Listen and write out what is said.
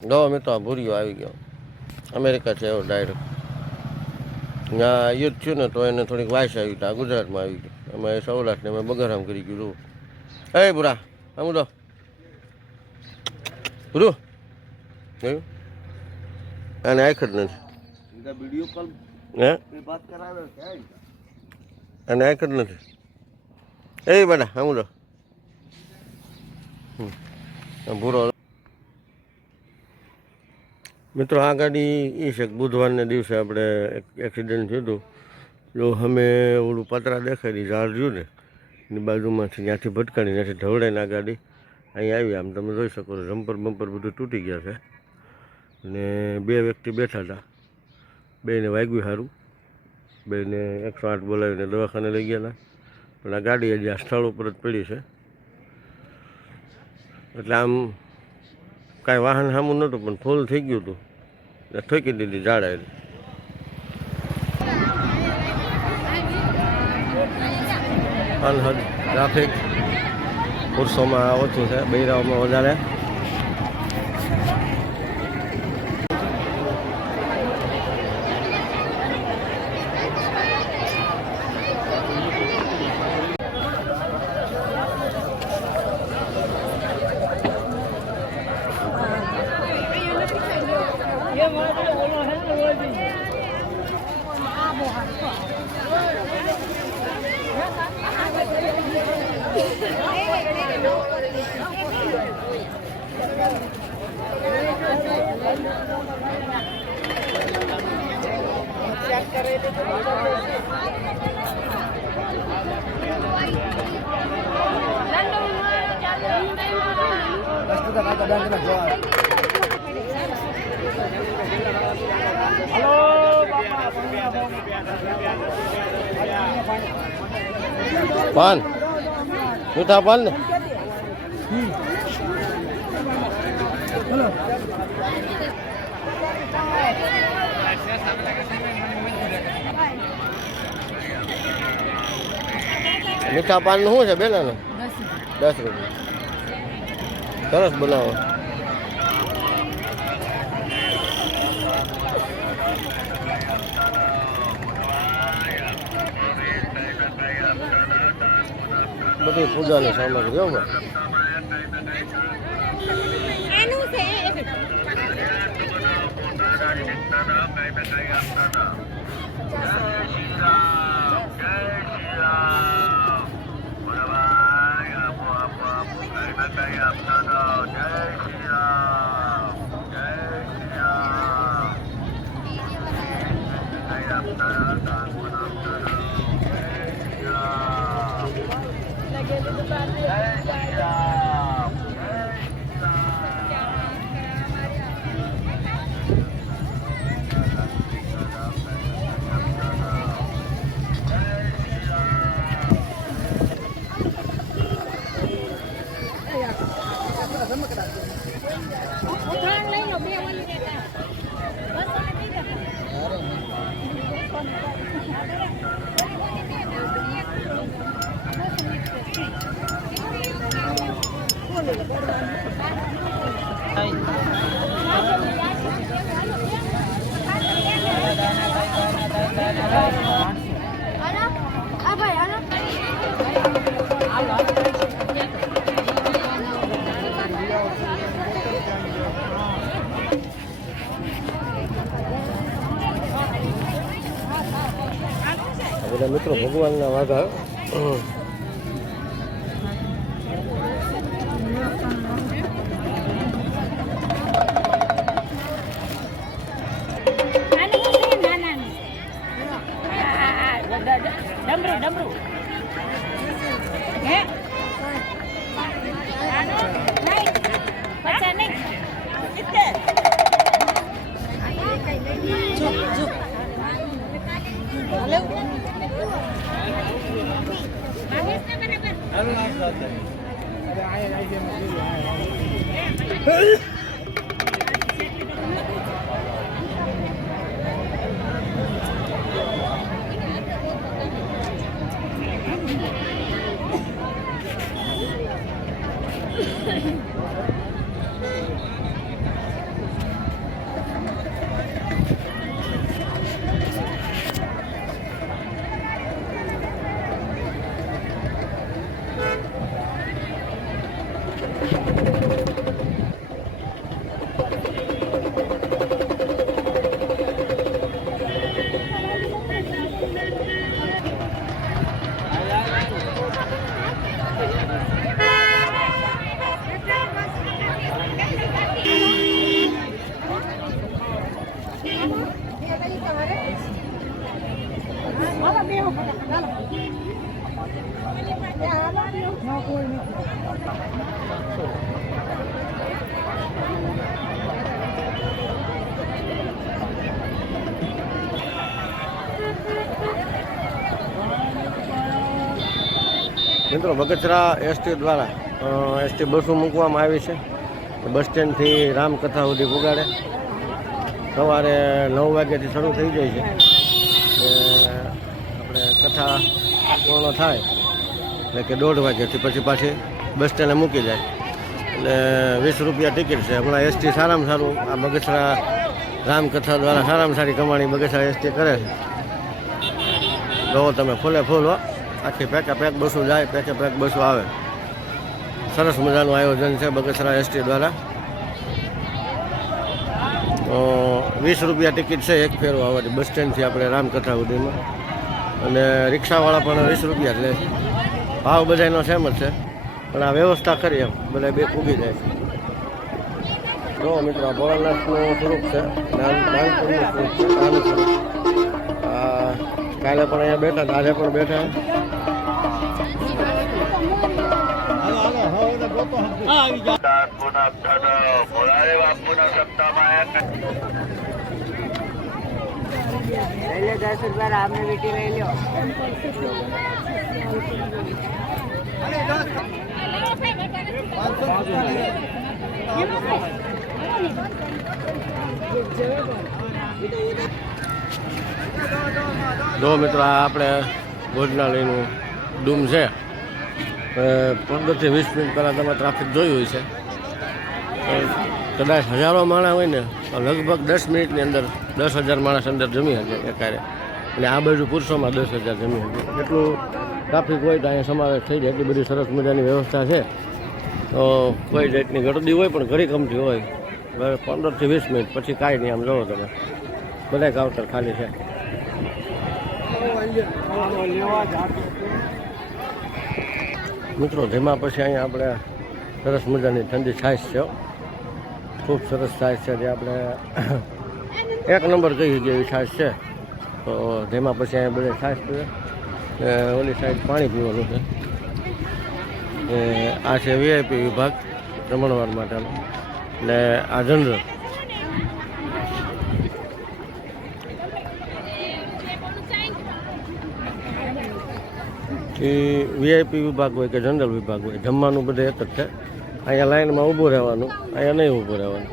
દવા મેં તો આ ભૂરીઓ આવી ગયો અમેરિકા છે એવો ડાયરેક્ટ ત્યાં યુદ્ધ થયું ને તો એને થોડીક વાઇસ આવી તો આ ગુજરાતમાં આવી ગયો અમે સૌરાષ્ટ્રને અમે બગરહામ કરી ગયું એ બુરા આમ તો બુરું જોયું અને આખ જ નથી હે અને આખ જ નથી એ બેટા આમ તો ભૂરો મિત્રો આ ગાડી એ છે કે બુધવારને દિવસે આપણે એક એક્સિડન્ટ થયું હતું જો અમે ઓલું પતરા દેખાડી ઝાડ રહ્યું ને એની બાજુમાંથી ત્યાંથી ભટકાડી ત્યાંથી ઢવડાઈને આ ગાડી અહીં આવી આમ તમે જોઈ શકો છો જમ્પર બમ્પર બધું તૂટી ગયા છે અને બે વ્યક્તિ બેઠા હતા બેને વાગ્યું સારું બેને 108 બોલાવીને દવાખાને લઈ ગયા પણ આ ગાડી હજી આ સ્થળ ઉપર જ પડી છે એટલે આમ કાંઈ વાહન સામું નહોતું પણ ફૂલ થઈ ગયું હતું ઠોકી દીધી ઝાડા એટલે અનહદ ટ્રાફિક પુરુષોમાં ઓછું છે બૈરાઓમાં વધારે પાન મીઠા પાન ને મીઠા પાન નું શું છે બેના ને 10 રૂપિયા સરસ બનાવો બધી પૂજાની સામગ્રી હો બધા મિત્રો ભગવાનના વાઘા મિત્રો બગસરા એસટી દ્વારા એસટી બસો મૂકવામાં આવી છે. બસ સ્ટેન્ડથી રામકથા સુધી પુગાડે. સવારે 9 વાગ્યાથી શરૂ થઈ જાય છે. આપણે કથા પૂર્ણ થાય એટલે કે 1:30 વાગ્યાથી પછી પાછી બસ સ્ટેન્ડે મૂકી જાય. એટલે 20 રૂપિયા ટિકિટ છે. હમણાં એસટી સારામાં સારું આ બગસરા રામકથા દ્વારા સારામાં સારી કમાણી બગસરા એસટી કરે છે. જો તમે ફૂલે ફૂલ હો, આખી પેકે પેક બસો જાય, પેકે પેક બસો આવે. સરસ મજાનું આયોજન છે બગસરા એસટી દ્વારા. 20 રૂપિયા ટિકિટ છે એક ફેરો આવવાની બસ સ્ટેન્ડથી આપણે રામકથા સુધીમાં. અને રિક્ષાવાળા પણ 20 રૂપિયા જ લે છે. ભાવ બધાનો સેમ જ છે, પણ આ વ્યવસ્થા કરી એમ બધા બે પૂગી જાય છે. જો મિત્રો આ ભોળાનાથનું સ્વરૂપ છે, નાનપણનું સ્વરૂપ છે, નાનું સ્વરૂપ. કાલે પણ અહીંયા બેઠા, આજે પણ બેઠા. જો મિત્રો આ આપણે ભોજનાલયનું ડૂમ છે. 15 થી 20 મિનિટ પહેલાં તમે ટ્રાફિક જોયું હોય છે. કદાચ હજારો માણસ હોય ને તો લગભગ 10 મિનિટની અંદર 10,000 માણસ અંદર જમી શકે એકારે. અને આ બાજુ પુરુષોમાં 10,000 જમી શકે. એટલું ટ્રાફિક હોય તો અહીંયા સમાવેશ થઈ જાય. એટલી બધી સરસ મજાની વ્યવસ્થા છે. તો કોઈ જાતની ગળદી હોય પણ ઘણી કમતી હોય. 15 થી 20 મિનિટ પછી કાંઈ નહીં. આમ જોવો તમે બધા કાઉન્ટર ખાલી છે. મિત્રો જેમાં પછી અહીંયા આપણે સરસ મજાની ઠંડી છાશ છે. ખૂબ સરસ છાશ છે, જે આપણે 1 નંબર કહી ગઈ એવી છાશ છે. તો જેમાં પછી અહીંયા બધા છાશ પીવે. ઓલી સાઈડ પાણી પીવાનું છે. આ છે વીઆઈપી વિભાગ જમણવાર માટેનો. એટલે આ જનરલ. એ વીઆઈપી વિભાગ હોય કે જનરલ વિભાગ હોય, જમવાનું બધું એક જ છે. અહીંયા લાઈનમાં ઊભું રહેવાનું, અહીંયા નહીં ઊભું રહેવાનું.